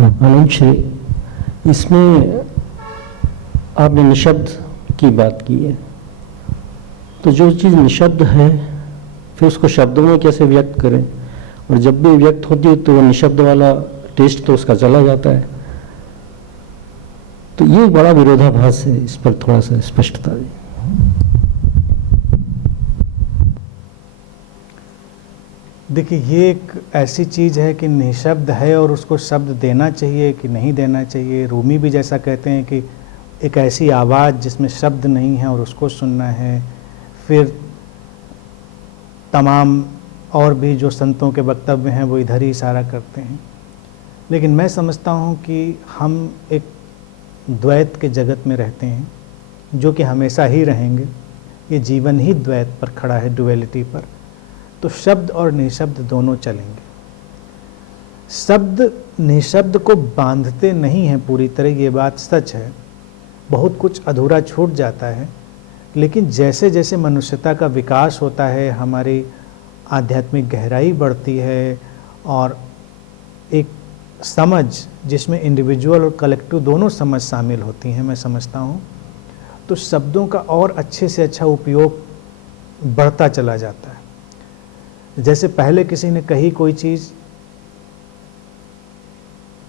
आनंद श्री, इसमें आपने निशब्द की बात की है, तो जो चीज़ निशब्द है फिर उसको शब्दों में कैसे व्यक्त करें, और जब भी व्यक्त होती है तो वो निशब्द वाला टेस्ट तो उसका चला जाता है। तो ये बड़ा विरोधाभास है, इस पर थोड़ा सा स्पष्टता दें। देखिए, ये एक ऐसी चीज़ है कि निशब्द है और उसको शब्द देना चाहिए कि नहीं देना चाहिए। रूमी भी जैसा कहते हैं कि एक ऐसी आवाज़ जिसमें शब्द नहीं है और उसको सुनना है। फिर तमाम और भी जो संतों के वक्तव्य हैं वो इधर ही इशारा करते हैं। लेकिन मैं समझता हूँ कि हम एक द्वैत के जगत में रहते हैं जो कि हमेशा ही रहेंगे। ये जीवन ही द्वैत पर खड़ा है, डुअलिटी पर। तो शब्द और निशब्द दोनों चलेंगे। शब्द निशब्द को बांधते नहीं हैं पूरी तरह, ये बात सच है। बहुत कुछ अधूरा छूट जाता है। लेकिन जैसे जैसे मनुष्यता का विकास होता है, हमारी आध्यात्मिक गहराई बढ़ती है और एक समझ जिसमें इंडिविजुअल और कलेक्टिव दोनों समझ शामिल होती हैं, मैं समझता हूँ, तो शब्दों का और अच्छे से अच्छा उपयोग बढ़ता चला जाता है। जैसे पहले किसी ने कही कोई चीज़,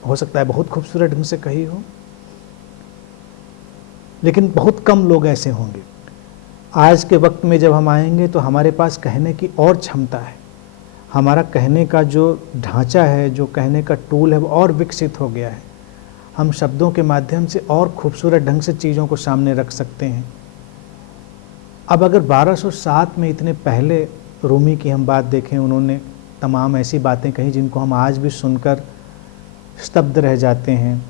हो सकता है बहुत खूबसूरत ढंग से कही हो, लेकिन बहुत कम लोग ऐसे होंगे। आज के वक्त में जब हम आएंगे तो हमारे पास कहने की और क्षमता है। हमारा कहने का जो ढांचा है, जो कहने का टूल है, वो और विकसित हो गया है। हम शब्दों के माध्यम से और खूबसूरत ढंग से चीज़ों को सामने रख सकते हैं। अब अगर 1207 में इतने पहले रूमी की हम बात देखें, उन्होंने तमाम ऐसी बातें कही जिनको हम आज भी सुनकर स्तब्ध रह जाते हैं,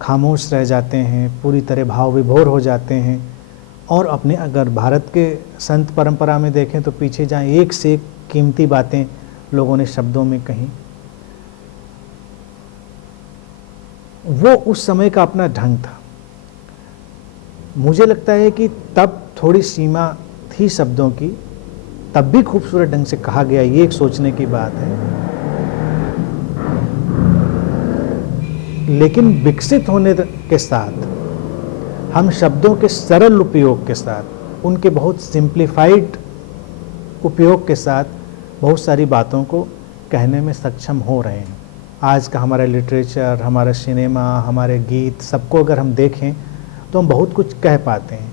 खामोश रह जाते हैं, पूरी तरह भाव विभोर हो जाते हैं। और अपने अगर भारत के संत परंपरा में देखें तो पीछे जाएं, एक से एक कीमती बातें लोगों ने शब्दों में कही। वो उस समय का अपना ढंग था। मुझे लगता है कि तब थोड़ी सीमा थी शब्दों की, तब भी खूबसूरत ढंग से कहा गया, ये एक सोचने की बात है। लेकिन विकसित होने के साथ, हम शब्दों के सरल उपयोग के साथ, उनके बहुत सिंप्लीफाइड उपयोग के साथ बहुत सारी बातों को कहने में सक्षम हो रहे हैं। आज का हमारा लिटरेचर, हमारा सिनेमा, हमारे गीत, सबको अगर हम देखें तो हम बहुत कुछ कह पाते हैं।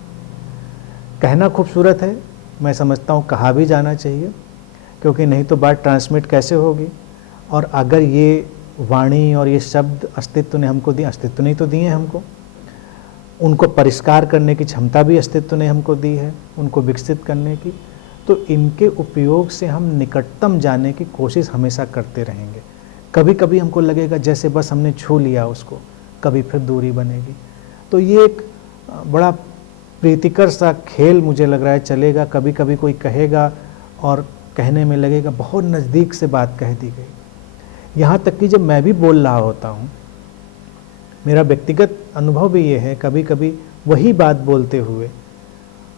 कहना खूबसूरत है, मैं समझता हूँ कहा भी जाना चाहिए, क्योंकि नहीं तो बात ट्रांसमिट कैसे होगी। और अगर ये वाणी और ये शब्द अस्तित्व ने हमको दिए, अस्तित्व नहीं तो दिए हमको, उनको परिष्कार करने की क्षमता भी अस्तित्व ने हमको दी है, उनको विकसित करने की, तो इनके उपयोग से हम निकटतम जाने की कोशिश हमेशा करते रहेंगे। कभी कभी हमको लगेगा जैसे बस हमने छू लिया उसको, कभी फिर दूरी बनेगी। तो ये एक बड़ा प्रीतिकर सा खेल मुझे लग रहा है चलेगा। कभी कभी कोई कहेगा और कहने में लगेगा बहुत नज़दीक से बात कह दी गई। यहाँ तक कि जब मैं भी बोल रहा होता हूँ, मेरा व्यक्तिगत अनुभव भी ये है, कभी कभी वही बात बोलते हुए,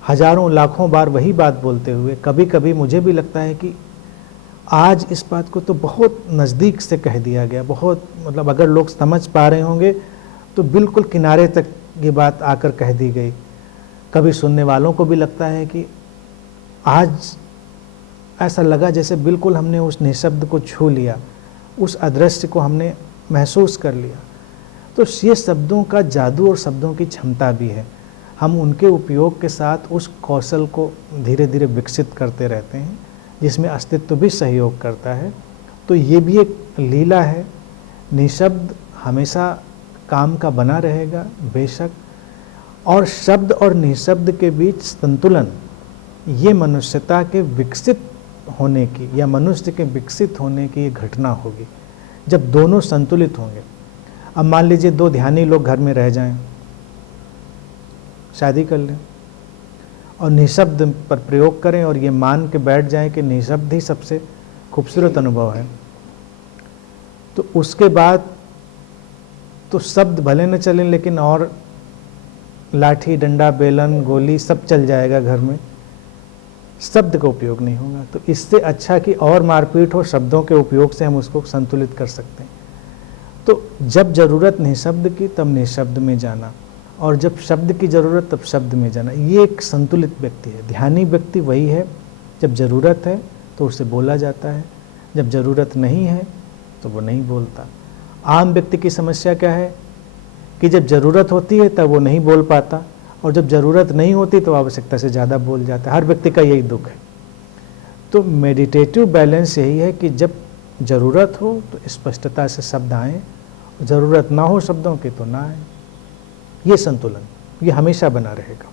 हजारों लाखों बार वही बात बोलते हुए, कभी कभी मुझे भी लगता है कि आज इस बात को तो बहुत नज़दीक से कह दिया गया, बहुत मतलब अगर लोग समझ पा रहे होंगे तो बिल्कुल किनारे तक ये बात आकर कह दी गई। कभी सुनने वालों को भी लगता है कि आज ऐसा लगा जैसे बिल्कुल हमने उस निशब्द को छू लिया, उस अदृश्य को हमने महसूस कर लिया। तो ये शब्दों का जादू और शब्दों की क्षमता भी है। हम उनके उपयोग के साथ उस कौशल को धीरे धीरे विकसित करते रहते हैं, जिसमें अस्तित्व भी सहयोग करता है। तो ये भी एक लीला है। निशब्द हमेशा काम का बना रहेगा बेशक, और शब्द और निशब्द के बीच संतुलन, ये मनुष्यता के विकसित होने की या मनुष्य के विकसित होने की एक घटना होगी जब दोनों संतुलित होंगे। अब मान लीजिए दो ध्यानी लोग घर में रह जाएं, शादी कर लें और निशब्द पर प्रयोग करें और ये मान के बैठ जाएं कि निशब्द ही सबसे खूबसूरत अनुभव है, तो उसके बाद तो शब्द भले न चलें, लेकिन और लाठी, डंडा, बेलन, गोली सब चल जाएगा घर में, शब्द का उपयोग नहीं होगा। तो इससे अच्छा कि और मारपीट हो, शब्दों के उपयोग से हम उसको संतुलित कर सकते हैं। तो जब जरूरत निःशब्द की तब निःशब्द में जाना, और जब शब्द की जरूरत तब शब्द में जाना, ये एक संतुलित व्यक्ति है। ध्यानी व्यक्ति वही है, जब जरूरत है तो उसे बोला जाता है, जब जरूरत नहीं है तो वो नहीं बोलता। आम व्यक्ति की समस्या क्या है कि जब ज़रूरत होती है तब वो नहीं बोल पाता, और जब ज़रूरत नहीं होती तो आवश्यकता से ज़्यादा बोल जाता है। हर व्यक्ति का यही दुख है। तो मेडिटेटिव बैलेंस यही है कि जब ज़रूरत हो तो स्पष्टता से शब्द आएँ, ज़रूरत ना हो शब्दों की तो ना आए। ये संतुलन ये हमेशा बना रहेगा।